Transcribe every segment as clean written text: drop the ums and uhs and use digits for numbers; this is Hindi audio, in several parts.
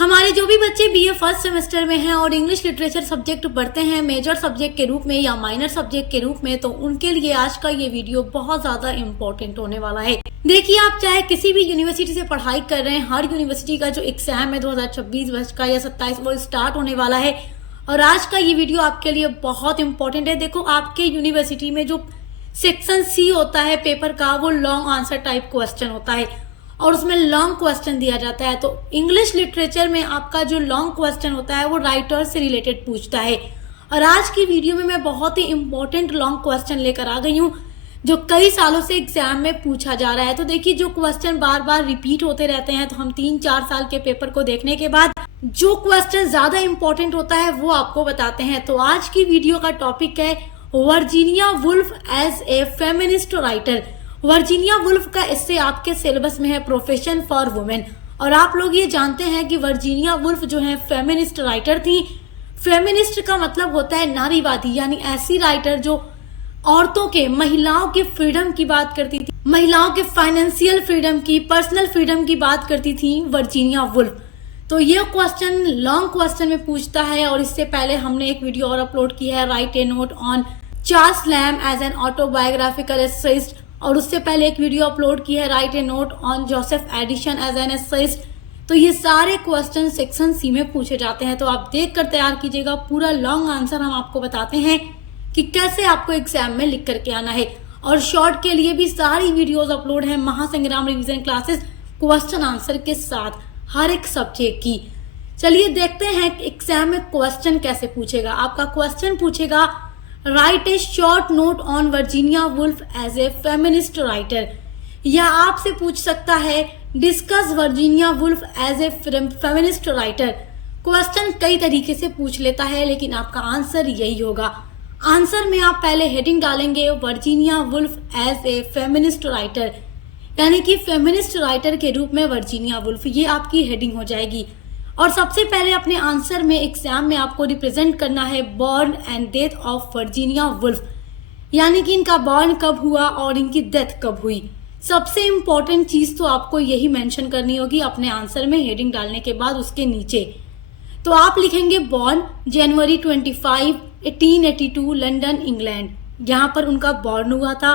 हमारे जो भी बच्चे बीए फर्स्ट सेमेस्टर में हैं और इंग्लिश लिटरेचर सब्जेक्ट पढ़ते हैं मेजर सब्जेक्ट के रूप में या माइनर सब्जेक्ट के रूप में, तो उनके लिए आज का ये वीडियो बहुत ज्यादा इम्पोर्टेंट होने वाला है। देखिए, आप चाहे किसी भी यूनिवर्सिटी से पढ़ाई कर रहे हैं, हर यूनिवर्सिटी का जो एग्जाम है 2026 वर्ष का या 27 वो स्टार्ट होने वाला है और आज का ये वीडियो आपके लिए बहुत इंपॉर्टेंट है। देखो, आपके यूनिवर्सिटी में जो सेक्शन सी होता है पेपर का, वो लॉन्ग आंसर टाइप क्वेश्चन होता है और उसमें लॉन्ग क्वेश्चन दिया जाता है। तो इंग्लिश लिटरेचर में आपका जो लॉन्ग क्वेश्चन होता है वो राइटर से रिलेटेड पूछता है। और आज की वीडियो में मैं बहुत ही इंपॉर्टेंट लॉन्ग क्वेश्चन लेकर आ गई हूँ जो कई सालों से एग्जाम में पूछा जा रहा है। तो देखिए, जो क्वेश्चन बार बार रिपीट होते रहते हैं, तो हम 3-4 साल के पेपर को देखने के बाद जो क्वेश्चन ज्यादा इंपॉर्टेंट होता है वो आपको बताते हैं। तो आज की वीडियो का टॉपिक है Virginia Woolf as a feminist writer. Virginia Woolf का इससे आपके सिलेबस में है प्रोफेशन फॉर वुमेन। और आप लोग ये जानते हैं कि वर्जीनिया वुल्फ जो है फेमिनिस्ट राइटर थी। फेमिनिस्ट का मतलब होता है नारीवादी, यानी ऐसी राइटर जो औरतों के, महिलाओं के फ्रीडम की बात करती थी, महिलाओं के फाइनेंशियल फ्रीडम की, पर्सनल फ्रीडम की बात करती थी वर्जीनिया वुल्फ। तो ये क्वेश्चन लॉन्ग क्वेश्चन में पूछता है और इससे पहले हमने एक वीडियो और अपलोड की है, write a note on Charles Lamb as an autobiographical essayist, और उससे पहले एक वीडियो अपलोड की है, write a note on Joseph Addison as an essayist. तो ये सारे क्वेश्चन सेक्शन सी में पूछे जाते हैं। तो आप देख कर तैयार कीजिएगा, पूरा लॉन्ग आंसर हम आपको बताते हैं कि कैसे आपको एग्जाम में लिख करके आना है। और शॉर्ट के लिए भी सारी वीडियोस अपलोड है, महासंग्राम रिवीजन क्लासेस क्वेश्चन आंसर के साथ हर एक सब्जेक्ट की। चलिए देखते हैं एग्जाम में क्वेश्चन कैसे पूछेगा। आपका क्वेश्चन पूछेगा, write a short note on Virginia Woolf as a feminist writer. या आपसे पूछ सकता है, discuss Virginia Woolf as a feminist writer. Question कई तरीके से पूछ लेता है, लेकिन आपका आंसर यही होगा। आंसर में आप पहले हेडिंग डालेंगे Virginia Woolf as a feminist writer, यानी कि फेमिनिस्ट राइटर के रूप में वर्जीनिया वुल्फ, ये आपकी हेडिंग हो जाएगी। और सबसे पहले अपने आंसर में एग्जाम में आपको रिप्रेजेंट करना है born and death of Virginia Woolf, यानी कि इनका बॉर्न कब हुआ और इनकी डेथ कब हुई। सबसे इम्पोर्टेंट चीज तो आपको यही मेंशन करनी होगी अपने आंसर में हेडिंग डालने के बाद उसके नीचे। तो आप लिखेंगे बॉर्न January 25, 1882 लंदन इंग्लैंड, यहाँ पर उनका बॉर्न हुआ था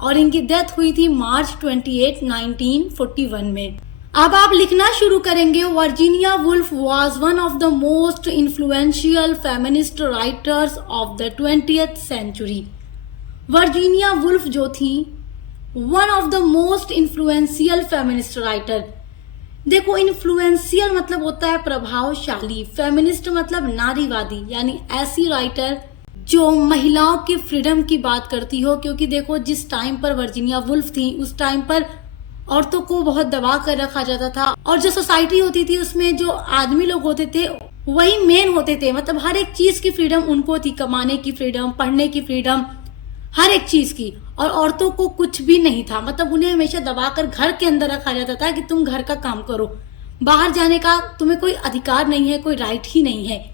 और इनकी डेथ हुई थी March 28, 1941 में। अब आप लिखना शुरू करेंगे, Virginia Woolf was one of the most influential feminist writers of the 20th century. Virginia Woolf जो थी one of the most influential feminist writer. देखो, इन्फ्लुएंशियल मतलब होता है प्रभावशाली, फेमिनिस्ट मतलब नारीवादी, यानी ऐसी राइटर जो महिलाओं की फ्रीडम की बात करती हो। क्योंकि देखो, जिस टाइम पर वर्जीनिया वुल्फ थी उस टाइम पर औरतों को बहुत दबा कर रखा जाता था और जो सोसाइटी होती थी उसमें जो आदमी लोग होते थे वही मेन होते थे। मतलब हर एक चीज की फ्रीडम उनको थी, कमाने की फ्रीडम, पढ़ने की फ्रीडम, हर एक चीज की। और औरतों को कुछ भी नहीं था, मतलब उन्हें हमेशा दबाकर घर के अंदर रखा जाता था कि तुम घर का काम करो, बाहर जाने का तुम्हें कोई अधिकार नहीं है, कोई राइट ही नहीं है।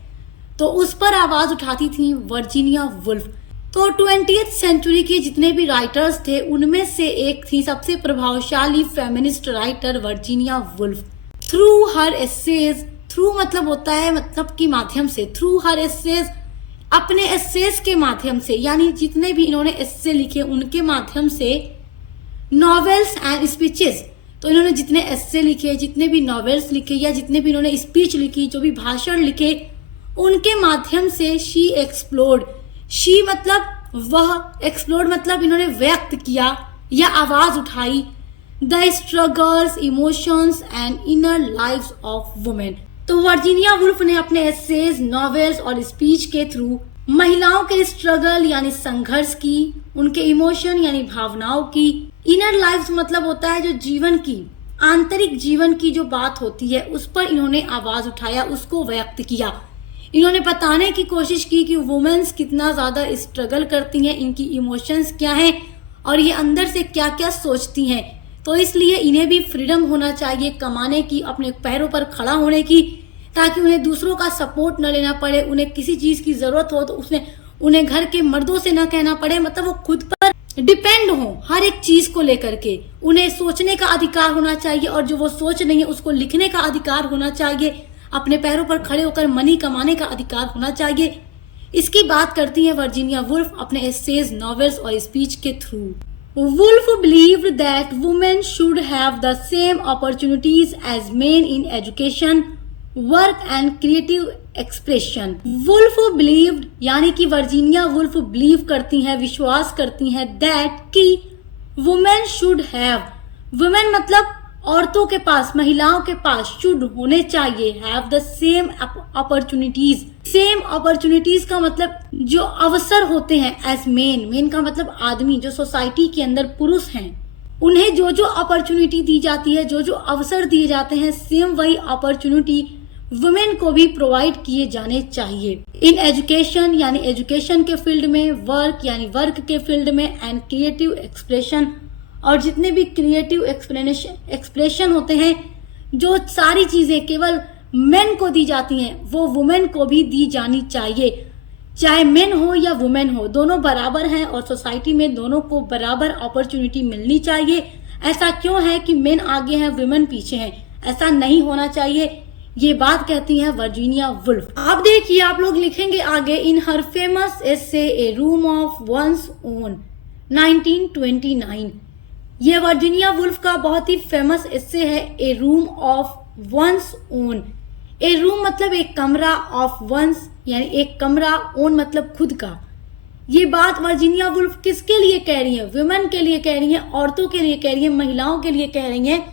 तो उस पर आवाज उठाती थी वर्जीनिया वुल्फ। तो 20th सेंचुरी के जितने भी राइटर्स थे उनमें से एक थी सबसे प्रभावशाली feminist writer Virginia Woolf. Through her essays, through मतलब होता है मतलब के माध्यम से, थ्रू हर एसेज, अपने एसेज के माध्यम से, यानी जितने भी इन्होंने एसे लिखे उनके माध्यम से, नॉवेल्स एंड स्पीचेस। तो इन्होंने जितने एसे लिखे, जितने भी नॉवेल्स लिखे या जितने भी इन्होंने स्पीच लिखी, जो भी भाषण लिखे, उनके माध्यम से शी एक्सप्लोर्ड। शी मतलब वह, एक्सप्लोर्ड मतलब इन्होंने व्यक्त किया या आवाज उठाई, the struggles, emotions and inner lives of women. तो वर्जीनिया वुल्फ ने अपने एसेज, नॉवेल्स और स्पीच के थ्रू महिलाओं के स्ट्रगल यानी संघर्ष की, उनके इमोशन यानी भावनाओं की, इनर लाइव्स मतलब होता है जो जीवन की, आंतरिक जीवन की जो बात होती है उस पर इन्होंने आवाज उठाया, उसको व्यक्त किया। इन्होंने बताने की कोशिश की कि वुमेन्स कितना ज्यादा स्ट्रगल करती हैं, इनकी इमोशंस क्या हैं और ये अंदर से क्या क्या सोचती हैं। तो इसलिए इन्हें भी फ्रीडम होना चाहिए कमाने की, अपने पैरों पर खड़ा होने की, ताकि उन्हें दूसरों का सपोर्ट न लेना पड़े। उन्हें किसी चीज की जरूरत हो तो उसमें उन्हें घर के मर्दों से न कहना पड़े, मतलब वो खुद पर डिपेंड हो हर एक चीज को लेकर के। उन्हें सोचने का अधिकार होना चाहिए और जो वो सोच नहीं है उसको लिखने का अधिकार होना चाहिए। अपने पैरों पर खड़े होकर मनी कमाने का अधिकार होना चाहिए। इसकी बात करती है वर्जीनिया वुल्फ अपने एसेज, नॉवेल्स और स्पीच के through. Woolf believed that women should have the same opportunities as men in education, work and creative expression. Woolf believed यानी कि वर्जीनिया वुल्फ बिलीव करती हैं, विश्वास करती हैं दैट कि वुमेन शुड हैव, वुमेन मतलब औरतों के पास, महिलाओं के पास शुड होने चाहिए, have the same opportunities. Same opportunities का मतलब जो अवसर होते हैं एज मेन, मेन का मतलब आदमी, जो सोसाइटी के अंदर पुरुष हैं, उन्हें जो जो अपॉर्चुनिटी दी जाती है, जो जो अवसर दिए जाते हैं, सेम वही अपॉर्चुनिटी वुमेन को भी प्रोवाइड किए जाने चाहिए। इन एजुकेशन यानी एजुकेशन के फील्ड में, वर्क यानी वर्क के फील्ड में, एंड क्रिएटिव एक्सप्रेशन और जितने भी क्रिएटिव एक्सप्रेशन होते हैं, जो सारी चीजें केवल मेन को दी जाती हैं वो वुमेन को भी दी जानी चाहिए। चाहे मेन हो या वुमेन हो, दोनों बराबर हैं और सोसाइटी में दोनों को बराबर अपॉर्चुनिटी मिलनी चाहिए। ऐसा क्यों है कि मेन आगे हैं, वुमेन पीछे हैं? ऐसा नहीं होना चाहिए। ये बात कहती है वर्जीनिया वुल्फ। आप देखिए, आप लोग लिखेंगे आगे, in her famous essay a room of one's own 1929। ये वर्जीनिया वुल्फ का बहुत ही फेमस एसे है, a room of one's own. A room मतलब एक कमरा, ऑफ वंस यानी एक कमरा, ओन मतलब खुद का। ये बात वर्जीनिया वुल्फ किसके लिए कह रही है? वुमेन के लिए कह रही है, औरतों के लिए कह रही है, महिलाओं के लिए कह रही है।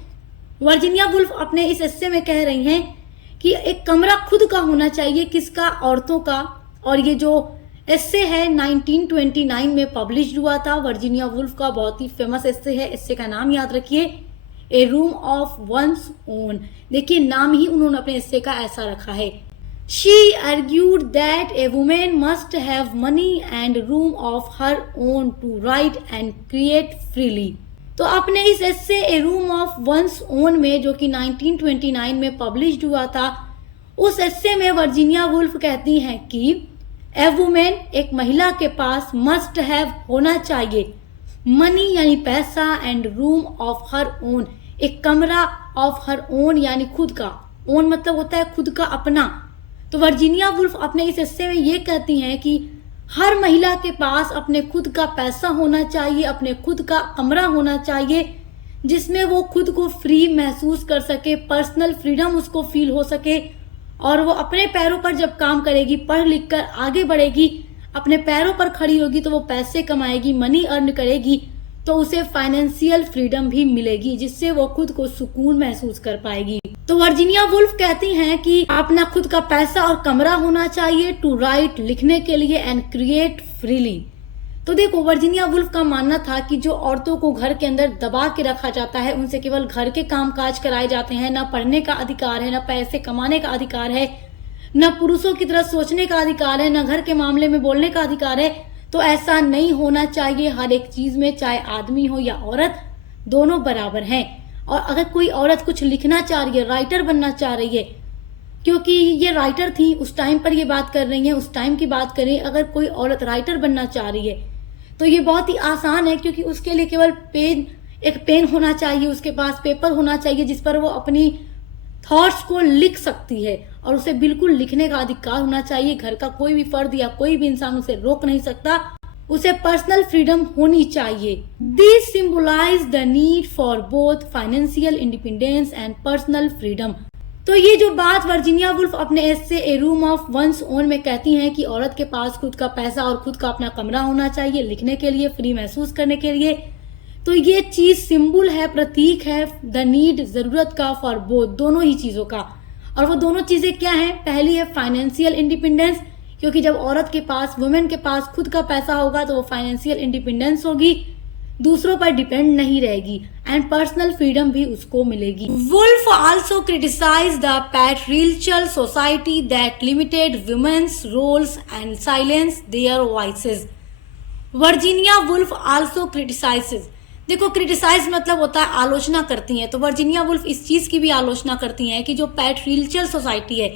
वर्जीनिया वुल्फ अपने इस एसे में कह रही हैं कि एक कमरा खुद का होना चाहिए, किसका? औरतों का। और ये जो एसे है 1929 में पब्लिश हुआ था, वर्जीनिया वुल्फ का बहुत ही फेमस एसे है। एसे का नाम याद रखिए, ए रूम ऑफ वंस ओन। देखिए, नाम ही उन्होंने अपने एसे का ऐसा रखा है। She argued that a women must have money and room of her own to write and create freely. तो अपने इस essay a room of one's own में, जो कि 1929 में पब्लिश हुआ था, उस एसे में वर्जीनिया वुल्फ कहती हैं कि ए वुमेन, एक महिला के पास, मस्ट हैव होना चाहिए, मनी यानी पैसा, and room of her own, एक कमरा, ऑफ हर ओन यानी खुद का। ओन मतलब होता है खुद का, अपना। तो वर्जीनिया वुल्फ अपने इस हिस्से में ये कहती हैं कि हर महिला के पास अपने खुद का पैसा होना चाहिए, अपने खुद का कमरा होना चाहिए, जिसमें वो खुद को फ्री महसूस कर सके, पर्सनल फ्रीडम उसको फील हो सके, और वो अपने पैरों पर जब काम करेगी, पढ़ लिख कर आगे बढ़ेगी, अपने पैरों पर खड़ी होगी, तो वो पैसे कमाएगी, मनी अर्न करेगी, तो उसे फाइनेंशियल फ्रीडम भी मिलेगी, जिससे वो खुद को सुकून महसूस कर पाएगी। तो वर्जीनिया वुल्फ कहती हैं कि अपना खुद का पैसा और कमरा होना चाहिए, टू राइट, लिखने के लिए, एंड क्रिएट फ्रीली। तो देखो, वर्जीनिया वुल्फ का मानना था कि जो औरतों को घर के अंदर दबा के रखा जाता है, उनसे केवल घर के काम काज कराए जाते हैं, ना पढ़ने का अधिकार है, ना पैसे कमाने का अधिकार है, न पुरुषों की तरह सोचने का अधिकार है, न घर के मामले में बोलने का अधिकार है। तो ऐसा नहीं होना चाहिए। हर एक चीज में, चाहे आदमी हो या औरत, दोनों बराबर हैं। और अगर कोई औरत कुछ लिखना चाह रही है, राइटर बनना चाह रही है, क्योंकि ये राइटर थी उस टाइम पर, ये बात कर रही है, उस टाइम की बात करें, अगर कोई औरत राइटर बनना चाह रही है तो ये बहुत ही आसान है, क्योंकि उसके लिए केवल एक पेन होना चाहिए, उसके पास पेपर होना चाहिए, जिस पर वो अपनी थॉट्स को लिख सकती है, और उसे बिल्कुल लिखने का अधिकार होना चाहिए। घर का कोई भी फर्द या कोई भी इंसान उसे रोक नहीं सकता, उसे पर्सनल फ्रीडम होनी चाहिए। This symbolise the need for both financial independence and personal freedom. तो ये जो बात वर्जीनिया वुल्फ अपने essay a room of one's own में कहती हैं कि औरत के पास खुद का पैसा और खुद का अपना कमरा होना चाहिए, लिखने के लिए, फ्री महसूस करने के लिए, तो ये चीज सिंबल है, प्रतीक है द नीड, जरूरत का, फॉर बोथ, दोनों ही चीजों का। और वो दोनों चीजें क्या हैं? पहली है फाइनेंशियल इंडिपेंडेंस, क्योंकि जब औरत के पास, वुमेन के पास खुद का पैसा होगा तो वो फाइनेंशियल इंडिपेंडेंस होगी, दूसरों पर डिपेंड नहीं रहेगी, एंड पर्सनल फ्रीडम भी उसको मिलेगी। Woolf also criticise the patriarchal society that limited women's roles and silence their voices. Virginia Woolf also criticises, देखो, क्रिटिसाइज मतलब होता है आलोचना करती हैं, तो वर्जीनिया वुल्फ इस चीज की भी आलोचना करती हैं कि जो पैट्रियर्कल सोसाइटी है,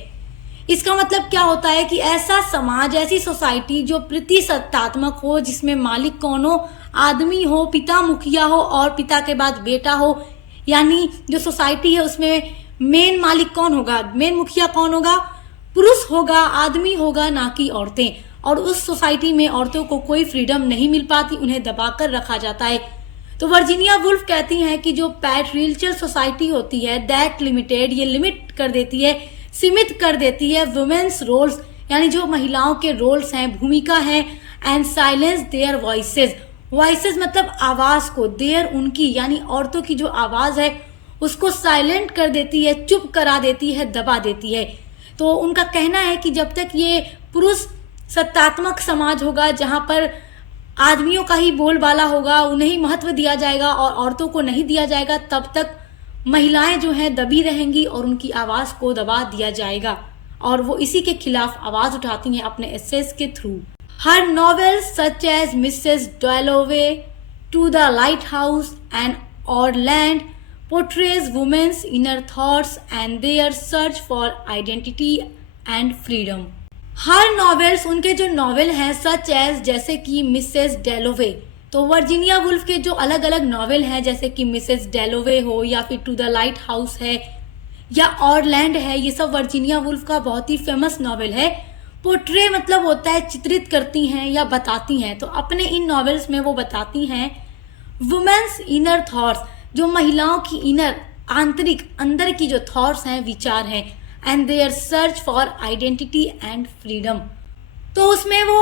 इसका मतलब क्या होता है कि ऐसा समाज, ऐसी सोसाइटी जो प्रतिसत्तात्मक हो, जिसमें मालिक कौन हो? आदमी हो, पिता मुखिया हो और पिता के बाद बेटा हो, यानी जो सोसाइटी है उसमें मेन मालिक कौन होगा, मेन मुखिया कौन होगा, पुरुष होगा, आदमी होगा, ना कि औरतें। और उस सोसाइटी में औरतों को कोई फ्रीडम नहीं मिल पाती, उन्हें दबाकर रखा जाता है। तो वर्जीनिया वुल्फ कहती हैं कि जो पैट्रियर्चल सोसाइटी होती है दैट लिमिटेड, ये लिमिट कर देती है, सीमित कर देती है वुमेन्स रोल्स, यानी जो महिलाओं के रोल्स हैं, भूमिका है, and silence their voices. Voices मतलब आवाज को, देयर उनकी, यानी औरतों की जो आवाज है उसको साइलेंट कर देती है, चुप करा देती है, दबा देती है। तो उनका कहना है कि जब तक ये पुरुष सत्तात्मक समाज होगा जहां पर आदमियों का ही बोलबाला होगा, उन्हें ही महत्व दिया जाएगा और औरतों को नहीं दिया जाएगा, तब तक महिलाएं जो हैं दबी रहेंगी और उनकी आवाज को दबा दिया जाएगा। और वो इसी के खिलाफ आवाज उठाती हैं अपने एसेस के through. Her novel such as Mrs Dalloway, to the lighthouse and Orlando portrays women's inner thoughts and their search for identity and freedom। Her novels, उनके जो नॉवेल हैं सच एज, जैसे कि मिसेस डेलोवे, तो वर्जीनिया वुल्फ के जो अलग अलग नॉवेल हैं जैसे कि मिसेस डेलोवे हो या फिर टू द लाइट हाउस है या ऑरलैंड है, ये सब वर्जीनिया वुल्फ का बहुत ही फेमस नॉवेल है। पोर्ट्रे मतलब होता है चित्रित करती हैं या बताती हैं। तो अपने इन नॉवेल्स में वो बताती हैं वुमेन्स इनर थॉट्स, जो महिलाओं की इनर, आंतरिक, अंदर की जो थॉट्स हैं, विचार हैं, and their search for identity and freedom. तो उसमें वो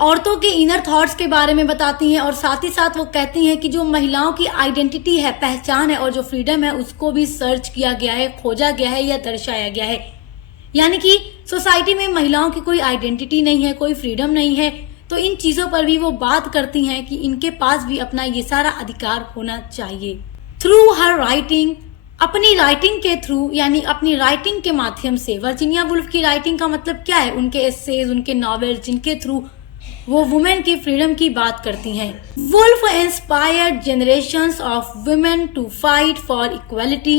औरतों के इनर थॉट्स के बारे में बताती हैं और साथ ही साथ वो कहती हैं कि जो महिलाओं की आइडेंटिटी है, पहचान है, और जो फ्रीडम है उसको भी सर्च किया गया है, खोजा गया है या दर्शाया गया है। यानी कि सोसाइटी में महिलाओं की कोई आइडेंटिटी नहीं है, कोई फ्रीडम नहीं है। तो इन चीजों पर भी वो बात करती हैं कि इनके पास भी अपना ये सारा अधिकार होना चाहिए। थ्रू हर राइटिंग, अपनी राइटिंग के थ्रू, यानी अपनी राइटिंग के माध्यम से, वर्जीनिया वुल्फ की राइटिंग का मतलब क्या है, उनके एसेज, उनके नॉवेल, जिनके थ्रू वो वुमेन की फ्रीडम की बात करती हैं। Woolf inspired generations of women to fight for equality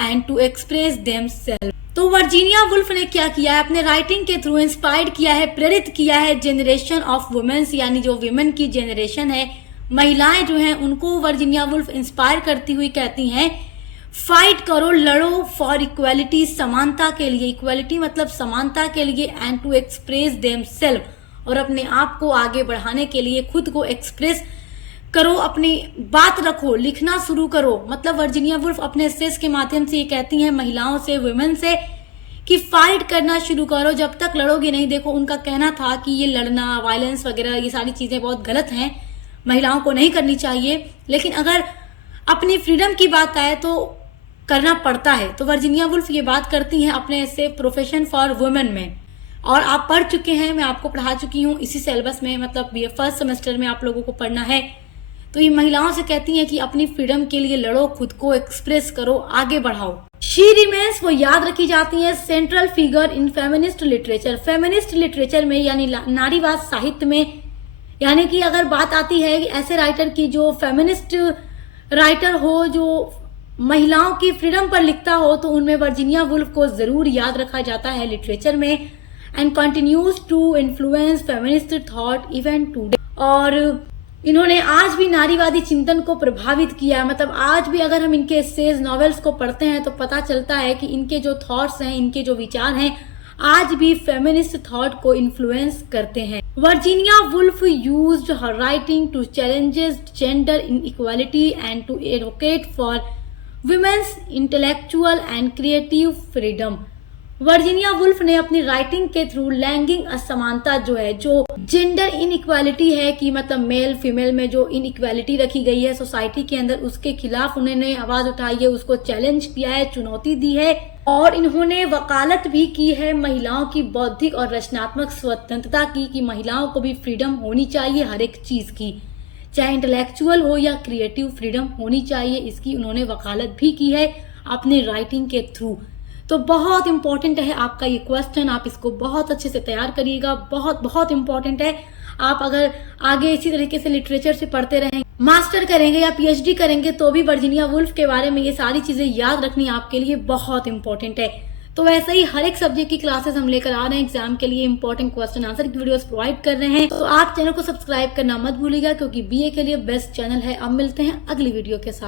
and to express themselves. तो वर्जीनिया वुल्फ ने क्या किया है, अपने राइटिंग के थ्रू इंस्पायर्ड किया है, प्रेरित किया है जनरेशन ऑफ वुमेन्स, यानी जो विमेन की जनरेशन है, महिलाएं जो हैं, उनको वर्जीनिया वुल्फ इंस्पायर करती हुई कहती हैं फाइट करो, लड़ो फॉर इक्वालिटी, समानता के लिए, इक्वालिटी मतलब समानता के लिए, एंड टू एक्सप्रेस देमसेल्फ, और अपने आप को आगे बढ़ाने के लिए खुद को एक्सप्रेस करो, अपनी बात रखो, लिखना शुरू करो। मतलब वर्जीनिया वुल्फ अपने एसेस के माध्यम से ये कहती हैं महिलाओं से, वुमेन से, कि फाइट करना शुरू करो, जब तक लड़ोगे नहीं। देखो उनका कहना था कि ये लड़ना, वायलेंस वगैरह, ये सारी चीजें बहुत गलत हैं, महिलाओं को नहीं करनी चाहिए, लेकिन अगर अपनी फ्रीडम की बात आए तो करना पड़ता है। तो वर्जीनिया वुल्फ ये बात करती हैं अपने ऐसे प्रोफेशन फॉर वुमेन में, और आप पढ़ चुके हैं, मैं आपको पढ़ा चुकी हूँ इसी सिलेबस में, मतलब BA फर्स्ट सेमेस्टर में आप लोगों को पढ़ना है। तो ये महिलाओं से कहती हैं कि अपनी फ्रीडम के लिए लड़ो, खुद को एक्सप्रेस करो, आगे बढ़ाओ। शी रिमेन्स, वो याद रखी जाती है central figure in feminist literature. Feminist literature में यानी नारीवाद साहित्य में, यानी कि अगर बात आती है ऐसे राइटर की जो फेमिनिस्ट राइटर हो, जो महिलाओं की फ्रीडम पर लिखता हो, तो उनमें वर्जीनिया वुल्फ को जरूर याद रखा जाता है लिटरेचर में। And continues to influence feminist thought even today. और इन्होंने आज भी नारीवादी चिंतन को प्रभावित किया। मतलब आज भी अगर हम इनके एसेज, नॉवेल्स को पढ़ते हैं तो पता चलता है कि इनके जो थॉट्स हैं, इनके जो विचार हैं, आज भी फेमिनिस्ट थॉट को इन्फ्लुएंस करते हैं। Virginia Woolf used her writing to challenges gender inequality and to advocate for women's intellectual and creative freedom. Virginia Woolf ने अपनी राइटिंग के थ्रू लैंगिक असमानता जो है, जो जेंडर इनइक्वालिटी है, कि मतलब मेल फीमेल में जो इनइक्वालिटी रखी गई है सोसाइटी के अंदर, उसके खिलाफ उन्होंने आवाज उठाई है, उसको चैलेंज किया है, चुनौती दी है। और इन्होंने वकालत भी की है महिलाओं की बौद्धिक और रचनात्मक स्वतंत्रता की, कि महिलाओं को भी फ्रीडम होनी चाहिए हर एक चीज की, चाहे इंटेलेक्चुअल हो या क्रिएटिव फ्रीडम होनी चाहिए। इसकी उन्होंने वकालत भी की है अपनी राइटिंग के थ्रू। तो बहुत इंपॉर्टेंट है आपका ये क्वेश्चन, आप इसको बहुत अच्छे से तैयार करिएगा, बहुत बहुत इंपॉर्टेंट है। आप अगर आगे इसी तरीके से लिटरेचर से पढ़ते रहेंगे, मास्टर करेंगे या PhD करेंगे, तो भी वर्जीनिया वुल्फ के बारे में ये सारी चीजें याद रखनी आपके लिए बहुत इंपॉर्टेंट है। तो वैसे ही हर एक सब्जेक्ट की क्लासेस हम लेकर आ रहे हैं, एग्जाम के लिए इंपॉर्टेंट क्वेश्चन आंसर की वीडियोस प्रोवाइड कर रहे हैं। तो आप चैनल को सब्सक्राइब करना मत भूलिएगा, क्योंकि BA के लिए बेस्ट चैनल है। अब मिलते हैं अगली वीडियो के साथ।